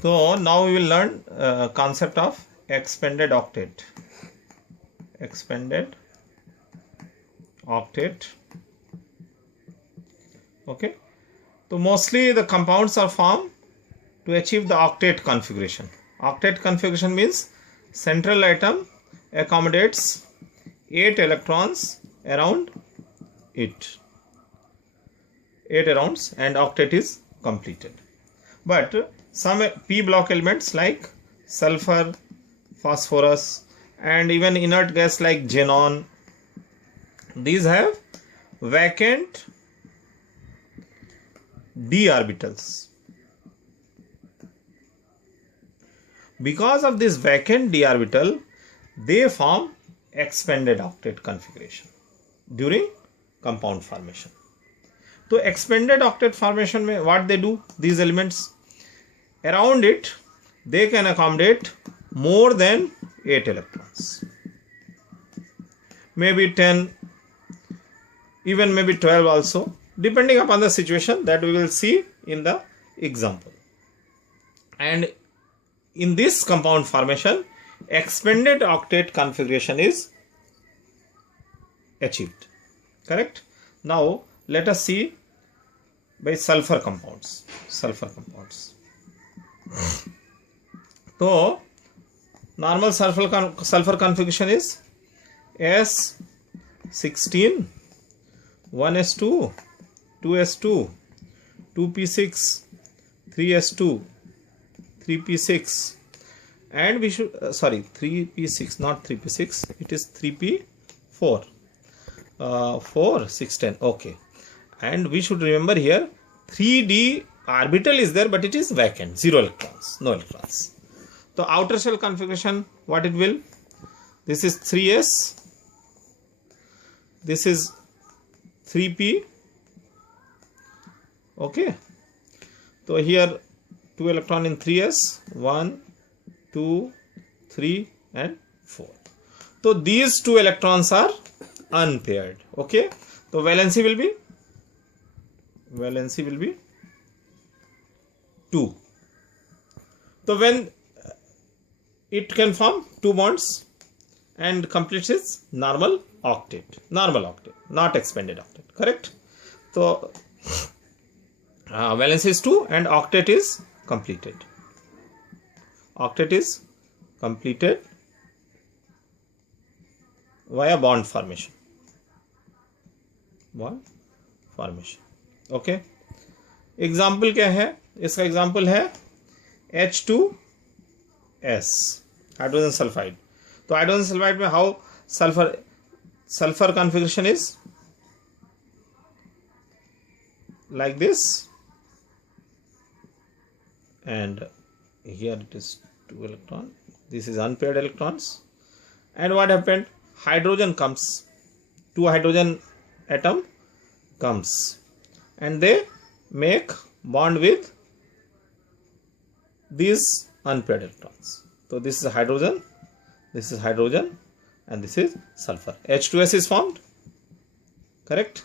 So now we will learn concept of expanded octet. Expanded octet. Okay. So mostly the compounds are formed to achieve the octet configuration. Octet configuration means central atom accommodates 8 electrons around it. 8 arounds and octet is completed. But some p block elements like sulfur, phosphorus and even inert gas like xenon, these have vacant d orbitals. Because of this vacant d orbital, they form expanded octet configuration during compound formation. So expanded octet formation mein what they do, these elements around it they can accommodate more than 8 electrons, maybe 10, even maybe 12 also, depending upon the situation that we will see in the example. And in this compound formation, expanded octet configuration is achieved. Correct? Now let us see by sulfur compounds. Sulfur compounds. So normal sulfur configuration is S16, 1s2, 2s2, 2p6, 3s2, 3p6, and we should 3p6, not 3p6, it is 3p4, 4, 6, 10. Okay, and we should remember here 3d orbital is there, but it is vacant, 0 electrons, no electrons. So outer shell configuration, what it will, this is 3s, this is 3p. Okay, so here 2 electron in 3s, 1, 2, 3 and 4. So these 2 electrons are unpaired. Okay, so valency will be 2. So when it can form 2 bonds and completes its normal octet, not expanded octet. Correct? So valence is 2 and octet is completed. Octet is completed via bond formation. Okay. Example क्या है, इसका example है H2S, hydrogen sulphide. तो hydrogen sulphide में how sulphur configuration is like this, and here it is 2 electron, this is unpaired electrons, and what happened, hydrogen comes, 2 hydrogen atom comes and they make bond with these unpaired electrons. So this is hydrogen, and this is sulfur. H2S is formed. Correct?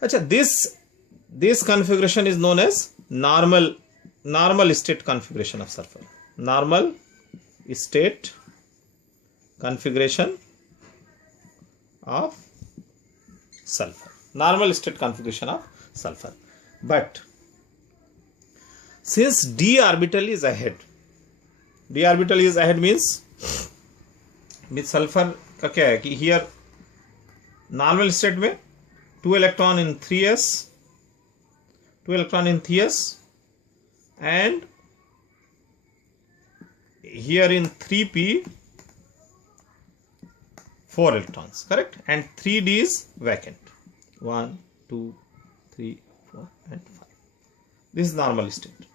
Achha, this configuration is known as normal state configuration of sulfur. Normal state configuration of sulfur. Normal state configuration of sulfur. But since d orbital is ahead, means sulfur का क्या है कि here normal state में 2 electron in 3s, and here in 3p 4 electrons, correct, and 3d is vacant, 1, 2, 3, 4 and 5. This is normal state.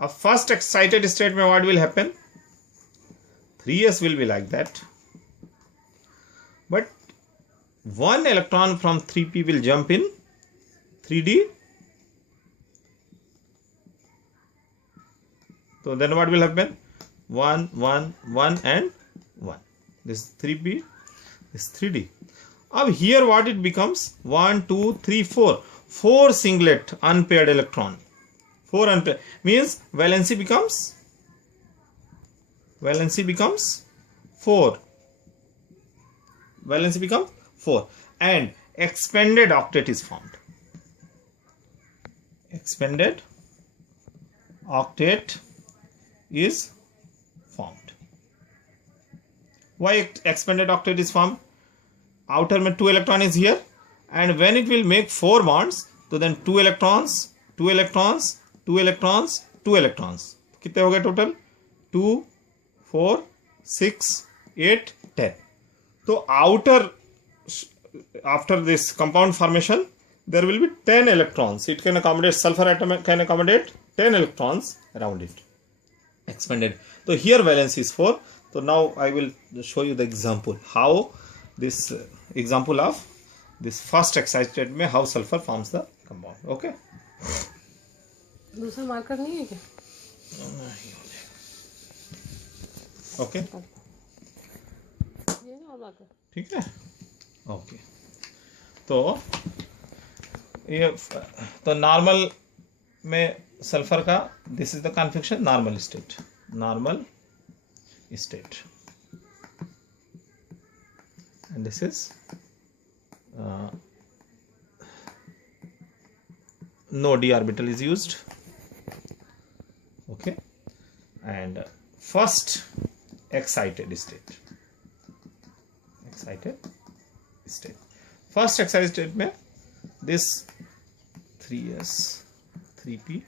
A first excited state में what will happen, 3s will be like that, but 1 electron from 3p will jump in 3d. So then what will happen, 1, 1, 1 and 1. This is 3p, this is 3d. Now here what it becomes, 1, 2, 3, 4. 4 singlet unpaired electron. 4 unpaired means valency becomes 4. Valency becomes 4 and expanded octet is formed. Expanded octet is formed. Why expanded octet is formed? Outer में 2 electron is here, and when it will make 4 bonds, so then 2 electrons, 2 electrons, 2 electrons, 2 electrons. कितने हो गए total? 2, 4, 6, 8, 10. So outer, after this compound formation, there will be 10 electrons. It can accommodate, sulfur atom can accommodate 10 electrons around it. Expanded. So here valence is 4. So now I will show you the example. How this example of this first excited में how sulfur forms the compound. Okay. दूसरा marker नहीं है क्या? Okay. ये ना और marker. ठीक है. Okay. तो ये तो नॉर्मल में सल्फर का this is the configuration normal state and this is no d orbital is used. Okay, and first excited state. First excited state में this 3s 3p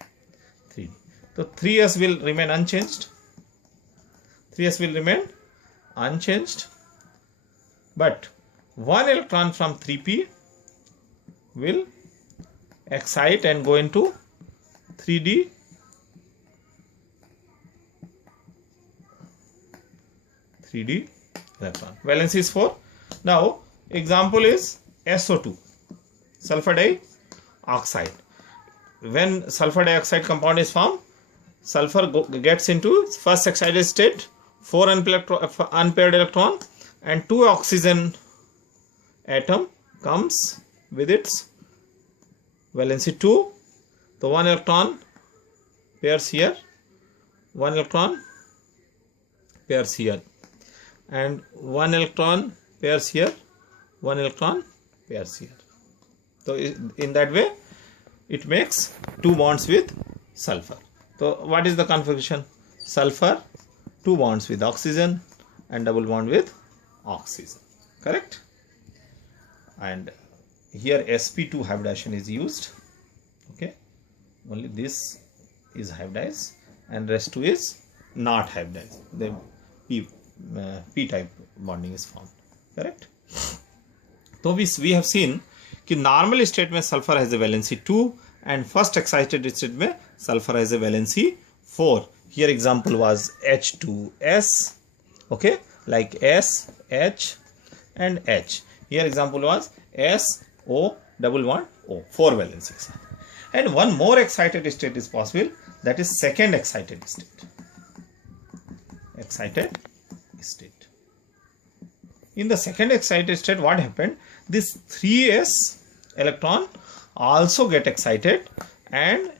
3d. So 3s will remain unchanged. 3s will remain unchanged. But one electron from 3p will excite and go into 3d. 3d electron. Valence is 4. Now example is SO2, sulfur dioxide. When sulfur dioxide compound is formed, sulfur gets into first excited state, 4 unpaired electron, and 2 oxygen atom comes with its valency 2. So 1 electron pairs here, 1 electron pairs here, and 1 electron pairs here, 1 electron pairs here. So in that way it makes 2 bonds with sulfur. So what is the configuration? Sulfur 2 bonds with oxygen and double bond with oxygen, correct? And here sp2 hybridization is used. Okay, only this is hybridized and rest 2 is not hybridized. The p type bonding is formed, correct? So we have seen कि normal state में sulfur has a valency 2 and first excited state में sulfur has a valency 4. Here example was H2S, okay, like S, H and H. Here example was S, O, double bond O, 4 valencies. And one more excited state is possible, that is second excited state. In the second excited state, what happened? This 3s electron also get excited and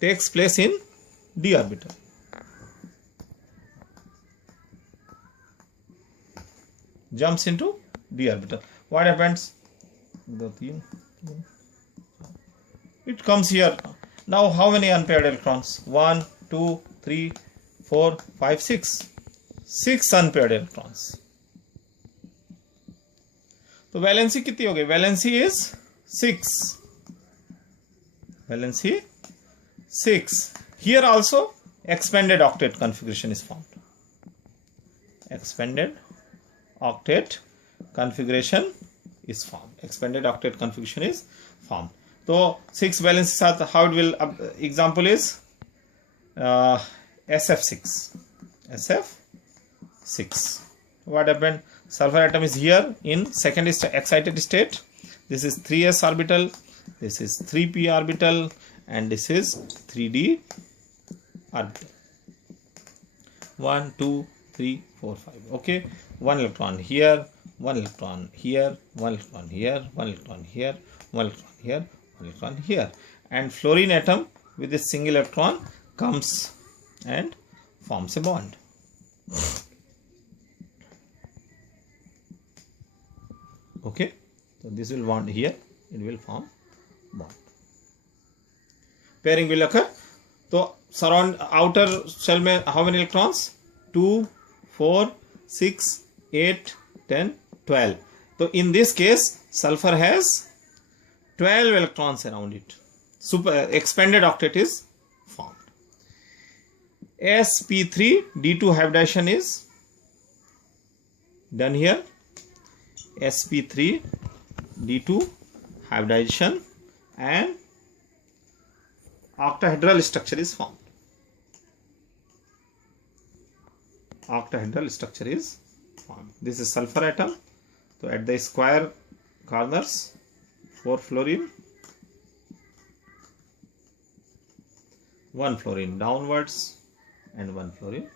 takes place in d orbital. Jumps into d orbital. What happens? It comes here. Now how many unpaired electrons? 1, 2, 3, 4, 5, 6. 6 unpaired electrons. तो valency कितनी हो गई? Valency is 6. Valency 6. Here also expanded octet configuration is formed. Expanded octet configuration is formed. Expanded octet configuration is formed. So 6 valency साथ how it will example is SF6. SF6. What happened? Sulfur atom is here in second excited state. This is 3s orbital. This is 3p orbital and this is 3d orbital. 1, 2, 3, 4, 5. Okay, 1 electron here, 1 electron here, 1 electron here, 1 electron here, 1 electron here, one electron here, and fluorine atom with a single electron comes and forms a bond. Okay, so this will bond here, it will form bond. Pairing will occur. So surround outer shell में how many electrons? 2, 4, 6, 8, 10, 12. So in this case, sulfur has 12 electrons around it. Super expanded octet is formed. sp3 d2 hybridization is done here. sp3 d2 hybridization and octahedral structure is formed. Octahedral structure is formed. This is sulfur atom. So at the square corners, 4 fluorine, 1 fluorine downwards and 1 fluorine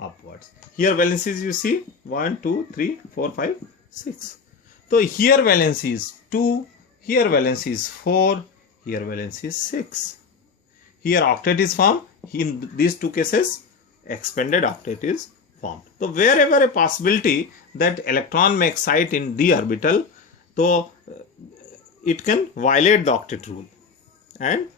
upwards. Here valencies you see 1, 2, 3, 4, 5, 6. So here valency is 2, here valency is 4, here valency is 6. Here octet is formed. In these two cases, expanded octet is formed. So wherever a possibility that electron may excite in d orbital, so it can violate the octet rule and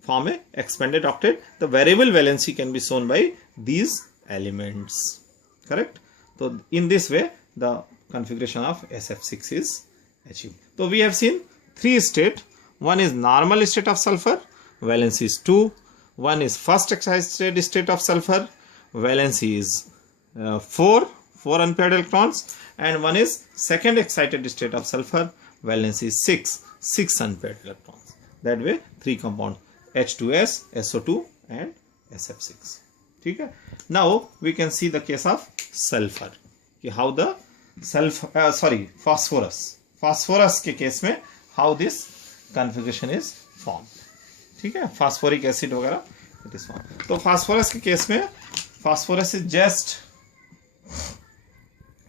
form a expanded octet. The variable valency can be shown by these elements. Correct? So in this way, the configuration of SF6 is achieved. So we have seen 3 states. One is normal state of sulfur, valency is 2. One is first excited state of sulfur, valency is 4 unpaired electrons, and one is second excited state of sulfur, valency is 6 unpaired electrons. That way 3 compounds, H2S, SO2 and SF6. Okay? Now we can see the case of sulfur. How the phosphorus के case में how this configuration is formed. ठीक है, phosphoric acid वगैरह it is formed. तो phosphorus के case में phosphorus is just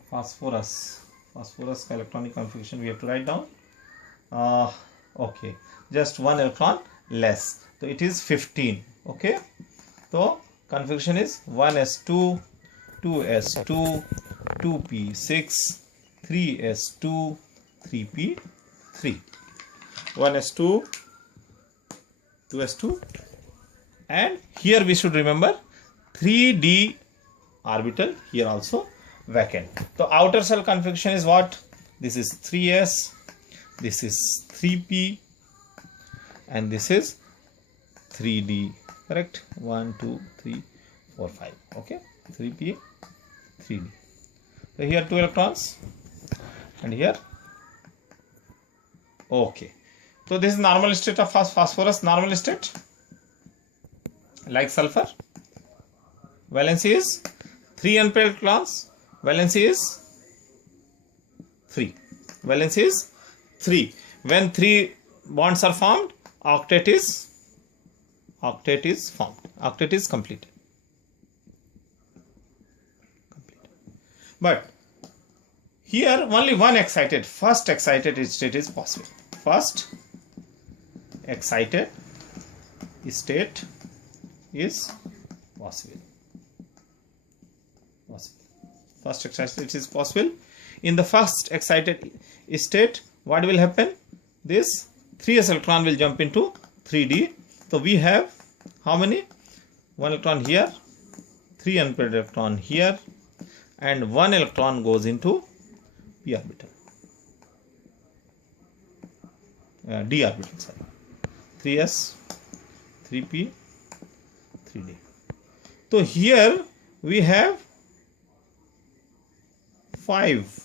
phosphorus का electronic configuration we have to write down. Okay, just 1 electron less, so it is 15. Okay, so configuration is 1s2, 2s2, 2p6, 3s2, 3p3, 1s2, 2s2, and here we should remember 3d orbital here also vacant. So outer shell configuration is what? This is 3s, this is 3p, and this is 3d. Correct? 1, 2, 3, 4, 5. Okay, 3p, 3d. So here 2 electrons, and here. Okay. So this is normal state of phosphorus, normal state, like sulfur. Valency is 3 unpaired electrons. Valency is 3. Valency is 3. When 3 bonds are formed, octet is formed. Octet is completed. But here only one excited, first excited state is possible. First excited state is possible. First excited state is possible. In the first excited state, what will happen? This 3s electron will jump into 3d. So we have how many? 1 electron here, 3 unpaired electron here, and 1 electron goes into p orbital. D orbital, sorry. 3s, 3p, 3d. So here we have 5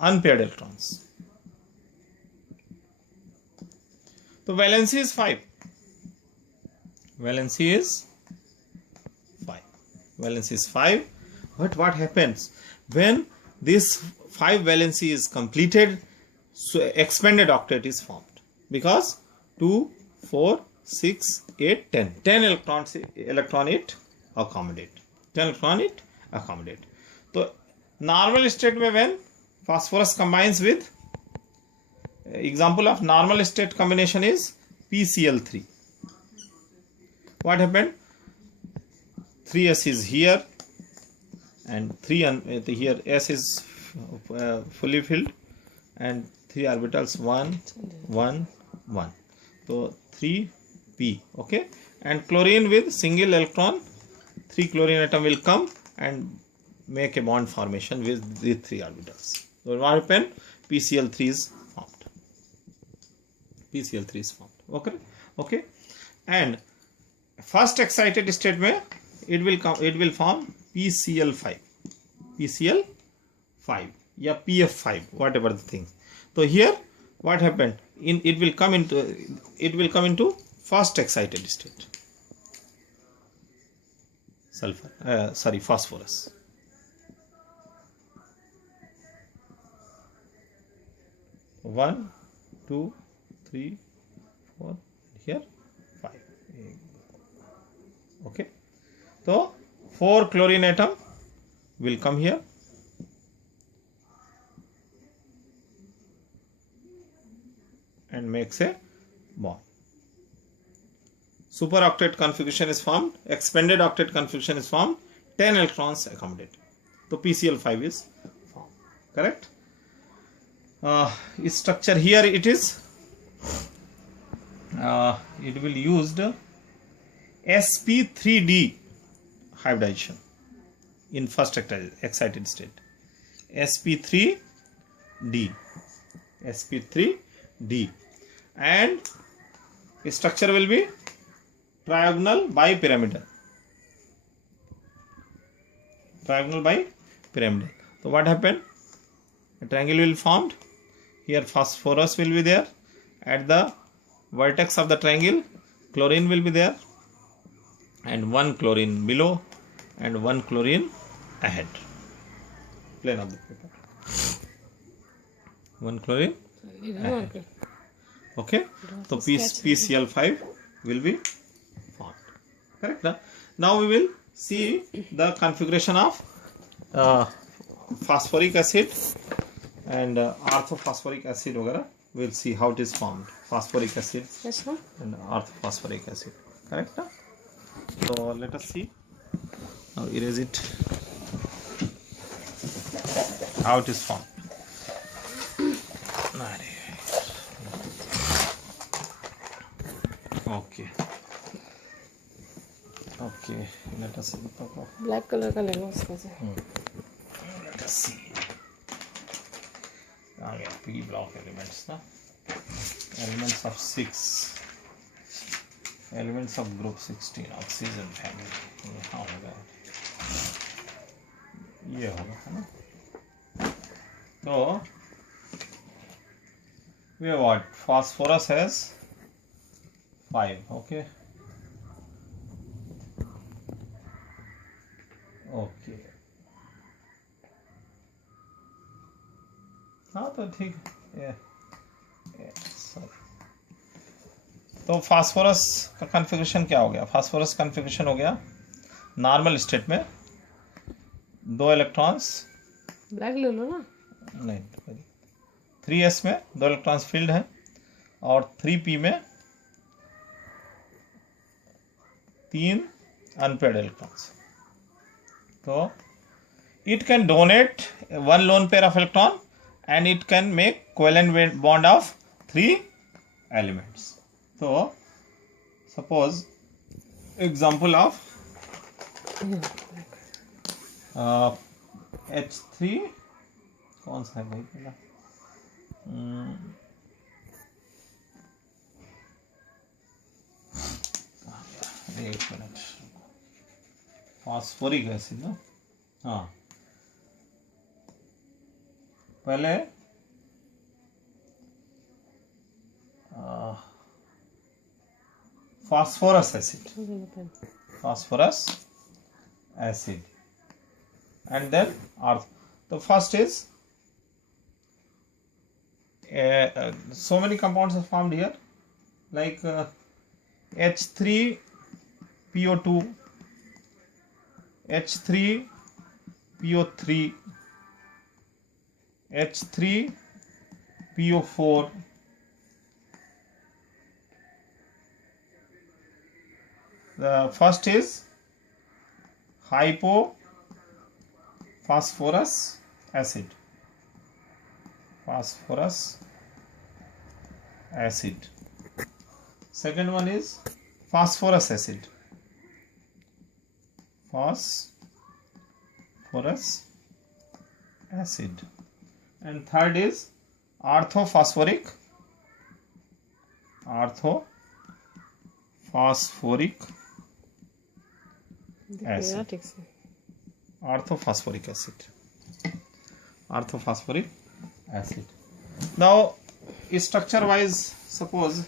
unpaired electrons. So valency is 5. Valency is 5. Valency is 5. But what happens when this 5 valency is completed? So expanded octet is formed, because 2, 4, 6, 8, 10. 10 electron it accommodate. 10 electron it accommodate. So normal state में when phosphorus combines with, example of normal state combination is PCl3. What happened? 3s is here and 3 here, s is fully filled and 3 orbitals 1 1 1, so 3p. Okay, and chlorine with single electron, 3 chlorine atom will come and make a bond formation with the 3 orbitals. So what happened? PCl3 is formed. PCl3 is formed. Okay, okay, and first excited state mein it will form PCl5, PCl5 या PF5, whatever the thing. So here what happened? It will come into first excited state. Phosphorus. One, 2, 3, 4. Here 5. Okay. So 4 chlorine atom will come here. And makes a bond. Superoctet configuration is formed. Expanded octet configuration is formed. 10 electrons accommodated. So PCl5 is formed. Correct? Its structure here it is. It will used sp3d hybridization in first excited state. sp3d. And structure will be trigonal bipyramidal. So what happened? A triangle will formed. Here phosphorus will be there. At the vertex of the triangle, chlorine will be there. And 1 chlorine below and 1 chlorine ahead. Plane of the paper. 1 chlorine ahead. Okay, so PCl5 will be formed. Correct? Now we will see the configuration of phosphoric acid and orthophosphoric acid. We'll see how it is formed. Phosphoric acid and orthophosphoric acid. Correct? So let us see. Now erase it. How it is formed. Okay, let us see. Black color का लेना उसमें से. Let us see. P block elements, na? Elements of 6. Elements of group 16, oxygen family. हाँ होगा. ये होगा, है ना? So we have what? Phosphorus has 5. Okay. Okay. हाँ तो ठीक है. सॉरी. तो फास्फोरस का कॉन्फ़िगरेशन क्या हो गया? फास्फोरस कॉन्फ़िगरेशन हो गया नॉर्मल स्टेट में 2 इलेक्ट्रॉन्स. ब्लैक ले लो ना. नहीं, 3s में 2 इलेक्ट्रॉन्स फील्ड हैं और 3p में 3 unpaired electrons. So it can donate 1 lone pair of electron and it can make covalent bond of 3 elements. So suppose example of H3 कौन सा है भाई पहला? एक मिनट. फॉस्फोरिक एसिड ना. हाँ पहले phosphorus acid and then earth. The first is so many compounds are formed here like H3PO2, H3PO3, H3PO4 the first is hypophosphorus acid. Second one is phosphorus acid. And third is orthophosphoric acid. Orthophosphoric acid. Now structure wise, suppose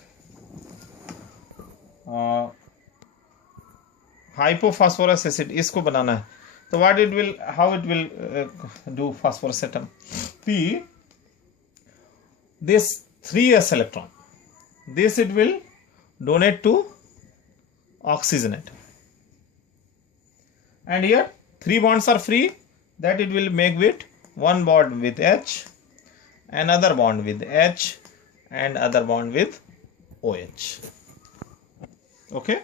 hypophosphorus acid इसको बनाना है, तो how it will do phosphorus atom. P, this 3s electron, this it will donate to oxygen atom, and here 3 bonds are free, that it will make with one bond with H, another bond with H, and other bond with OH. Okay,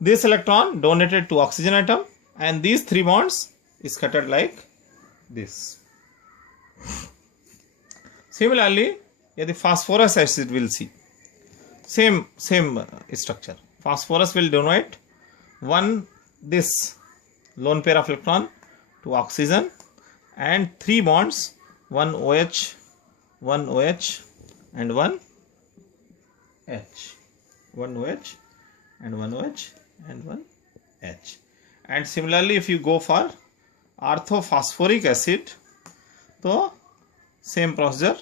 this electron donated to oxygen atom, and these 3 bonds is scattered like this. Similarly, the phosphorus acid will see same structure. Phosphorus will donate this lone pair of electron to oxygen, and 3 bonds, one OH, and one H, and one H. And similarly, if you go for orthophosphoric acid, so same procedure.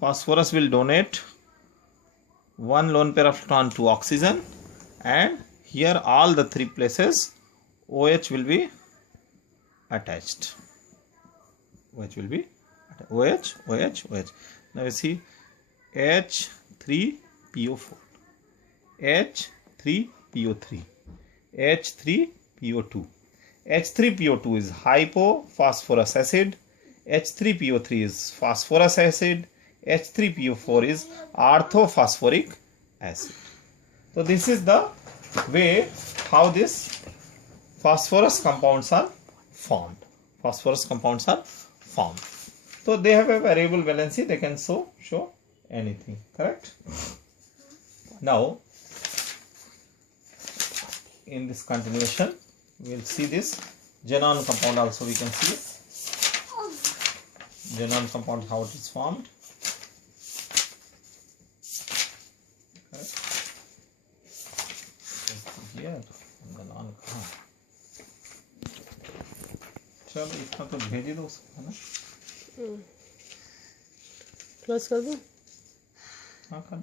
Phosphorus will donate one lone pair of electron to oxygen, and here all the 3 places OH will be attached. OH. Now you see H3PO4, H3PO3, H3PO2. H3PO2 is hypophosphorus acid, H3PO3 is phosphorus acid, H3PO4 is orthophosphoric acid. So this is the way how this phosphorus compounds are formed. So they have a variable valency, they can show anything, correct? Now in this continuation we will see this xenon compound also. We can see xenon compound, how it is formed. Correct? Here xenon. चलो इतना तो भेज ही दो उसको, है ना? Close कर दूं? हाँ कर